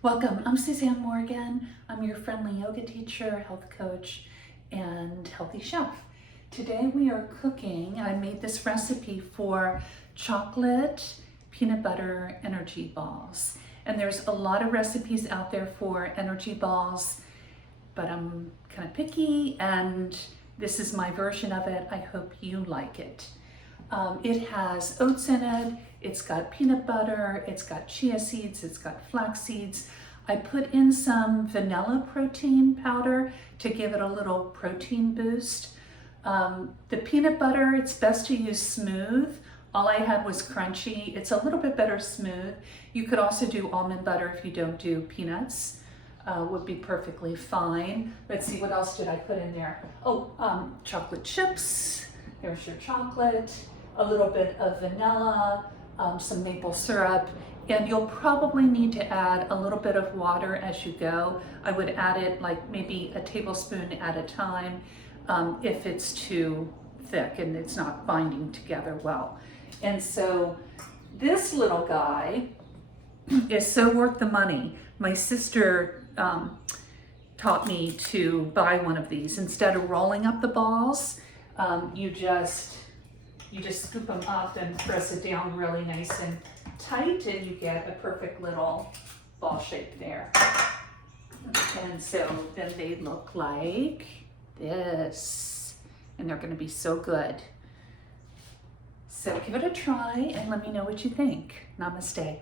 Welcome, I'm Suzanne Morgan. I'm your friendly yoga teacher, health coach, and healthy chef. Today we are cooking. I made this recipe for chocolate peanut butter energy balls. And there's a lot of recipes out there for energy balls, but I'm kind of picky and this is my version of it. I hope you like it. It has oats in it, it's got peanut butter, it's got chia seeds, it's got flax seeds. I put in some vanilla protein powder to give it a little protein boost. The peanut butter, it's best to use smooth. All I had was crunchy. It's a little bit better smooth. You could also do almond butter if you don't do peanuts. Would be perfectly fine. Let's see, what else did I put in there? Oh, chocolate chips. There's your chocolate, a little bit of vanilla, some maple syrup, and you'll probably need to add a little bit of water as you go. I would add it like maybe a tablespoon at a time if it's too thick and it's not binding together well. And so this little guy is so worth the money. My sister taught me to buy one of these. Instead of rolling up the balls, you just scoop them up and press it down really nice and tight, and you get a perfect little ball shape there. And so then they look like this, and they're going to be so good. So give it a try and let me know what you think. Namaste.